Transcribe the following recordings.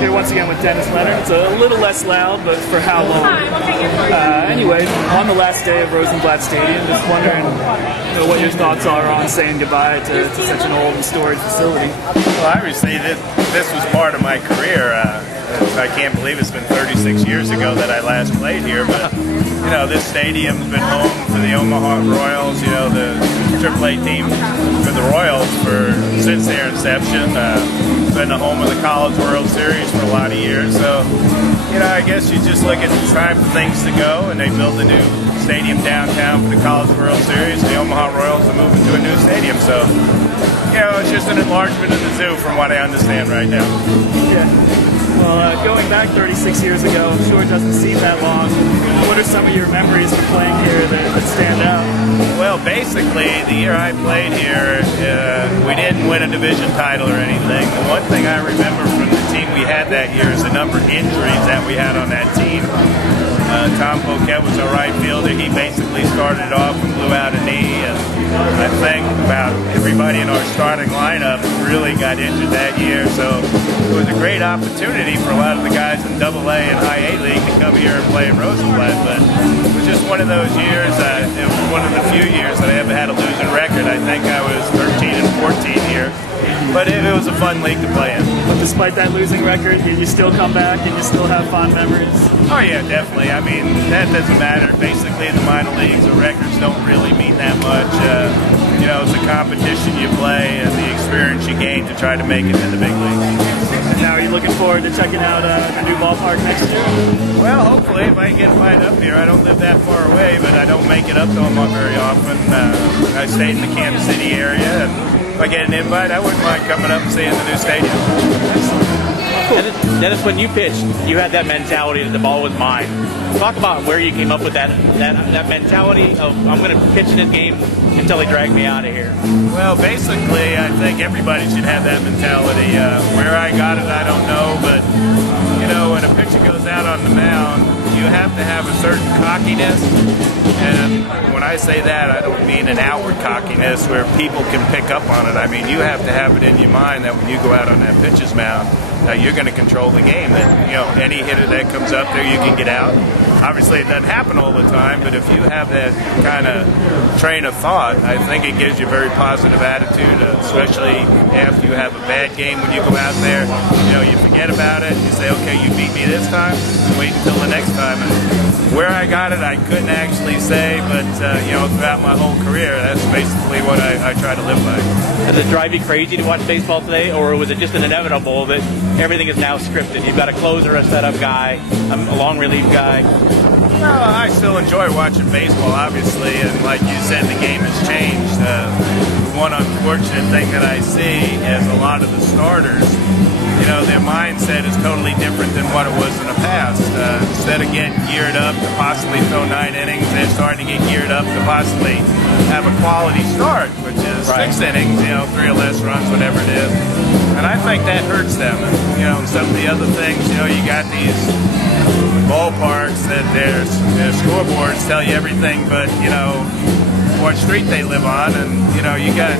Here once again with Dennis Leonard. It's a little less loud, but for how long? Anyway, on the last day of Rosenblatt Stadium, just wondering what your thoughts are on saying goodbye to such an old and storied facility. Well, obviously this was part of my career. I can't believe it's been 36 years ago that I last played here, but you know, this stadium's been home for the Omaha Royals, you know, the AAA team for the Royals since their inception. It's been the home of the College World Series for a lot of years, so you know, I guess you just look at the time for things to go, and they built a new stadium downtown for the College World Series. The Omaha Royals are moving to a new stadium, so you know, it's just an enlargement of the zoo from what I understand right now. Yeah. Well, going back 36 years ago, I'm sure it doesn't seem that long. What are some of your memories from playing here that stand out? Well, basically, the year I played here, we didn't win a division title or anything. The one thing I remember from the team we had that year is the number of injuries that we had on that team. Tom Poquette was our right fielder. He basically started off and blew out a knee, and I think about everybody in our starting lineup really got injured that year. So it was a great opportunity for a lot of the guys in AA and High A League to come here and play in Rosenblatt. But it was just one of those years. It was one of the few years that I ever had a losing record. I think I was 13 and 14 here. But it was a fun league to play in. But despite that losing record, you still come back and you still have fond memories? Oh yeah, definitely. I mean, that doesn't matter. Basically, in the minor leagues, the records don't really mean that much. You know, it's a competition you play and the experience you gain to try to make it to the big leagues. And now are you looking forward to checking out the new ballpark next year? Well, hopefully, if I can get invited up here. I don't live that far away, but I don't make it up to Omaha very often. I stayed in the Kansas City area, and if I get an invite, I wouldn't mind coming up and seeing the new stadium. Cool. Dennis, when you pitched, you had that mentality that the ball was mine. Talk about where you came up with that mentality of I'm going to pitch in this game until they drag me out of here. Well, basically, I think everybody should have that mentality. Where I got it, I don't know, but you know, when a pitcher goes out on the mound, you have to have a certain cockiness. And when I say that, I don't mean an outward cockiness where people can pick up on it. I mean, you have to have it in your mind that when you go out on that pitcher's mound, you're going to control the game. That, you know, any hitter that comes up there, you can get out. Obviously, it doesn't happen all the time, but if you have that kind of train of thought, I think it gives you a very positive attitude, especially after you have a bad game. When you go out there, you know, you forget about it. You say, okay, you beat me this time, wait until the next time. And where I got it, I couldn't actually say, but you know, throughout my whole career, that's basically what I try to live by. Does it drive you crazy to watch baseball today, or was it just an inevitable that everything is now scripted? You've got a closer, a setup guy, a long relief guy. Well, I still enjoy watching baseball, obviously, and like you said, the game has changed. One unfortunate thing that I see is a lot of the starters, you know, their mindset is totally different than what it was in the past. Instead of getting geared up to possibly throw 9 innings, they're starting to get geared up to possibly have a quality start, which is 6 innings, you know, 3 or less runs, whatever it is. And I think that hurts them. And, you know, some of the other things, you know, you got these ballparks that their scoreboards tell you everything but, you know, what street they live on, and you know, you got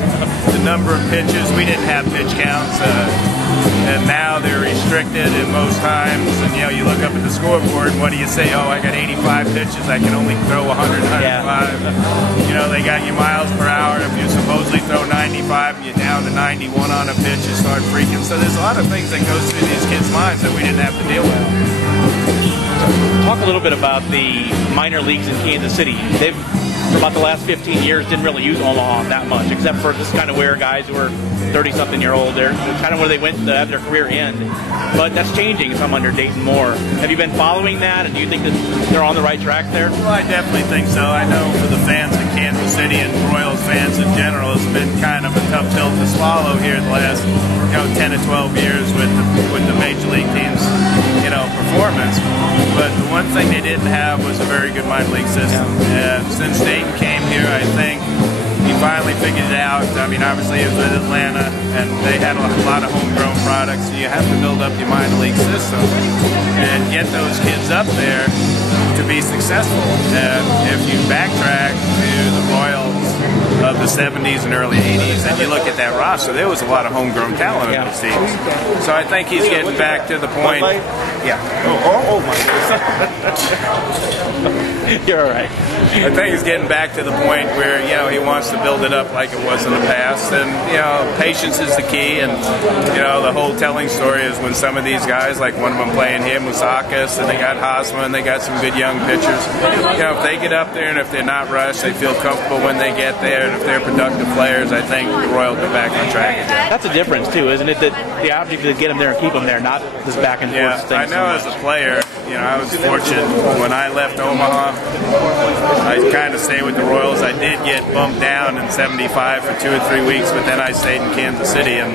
the number of pitches. We didn't have pitch counts, and now they're restricted in most times. And you know, you look up at the scoreboard, and what do you say? Oh, I got 85 pitches. I can only throw 100, 105. Yeah. You know, they got you miles per hour. If you supposedly throw 95 and you're down to 91 on a pitch, you start freaking. So there's a lot of things that goes through these kids' minds that we didn't have to deal with. Talk a little bit about the minor leagues in Kansas City. They've, for about the last 15 years, didn't really use Omaha that much, except for just kind of where guys who are 30-something-year-old, they're kind of where they went to have their career end. But that's changing some under Dayton Moore. Have you been following that, and do you think that they're on the right track there? Well, I definitely think so. I know for the fans in Kansas City and Royals fans in general, it's been kind of a tough pill to swallow here the last, you know, 10 to 12 years with the major league teams, you know, performance. But the one thing they didn't have was a very good minor league system. And since Dayton came here, I think he finally figured it out. I mean, obviously it was in Atlanta, and they had a lot of homegrown products. So you have to build up your minor league system and get those kids up there to be successful. And if you backtrack to the Royals of the 70s and early 80s, and you look at that roster, there was a lot of homegrown talent in those teams. So I think he's getting back to the point. Yeah. Oh my goodness. You're all right. I think he's getting back to the point where, you know, he wants to build it up like it was in the past, and, you know, patience is the key. And, you know, the whole telling story is when some of these guys, like one of them playing here, Moustakas, and they got Hosmer, and they got some good young pitchers. You know, if they get up there and if they're not rushed, they feel comfortable when they get there, and if they're productive players, I think the Royals are back on track. That's a difference too, isn't it? That the object is to get them there and keep them there, not this back and forth thing. I know as a player, you know, I was fortunate when I left Omaha. I kind of stayed with the Royals. I did get bumped down in '75 for 2 or 3 weeks, but then I stayed in Kansas City. And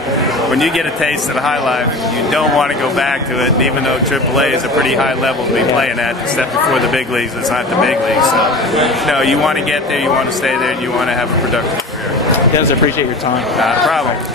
when you get a taste of the high life, you don't want to go back to it. And even though AAA is a pretty high level to be playing at, except before the big leagues, it's not the big leagues. So, no, you want to get there, you want to stay there, and you want to have a productive career. Dennis, I appreciate your time. Not a problem.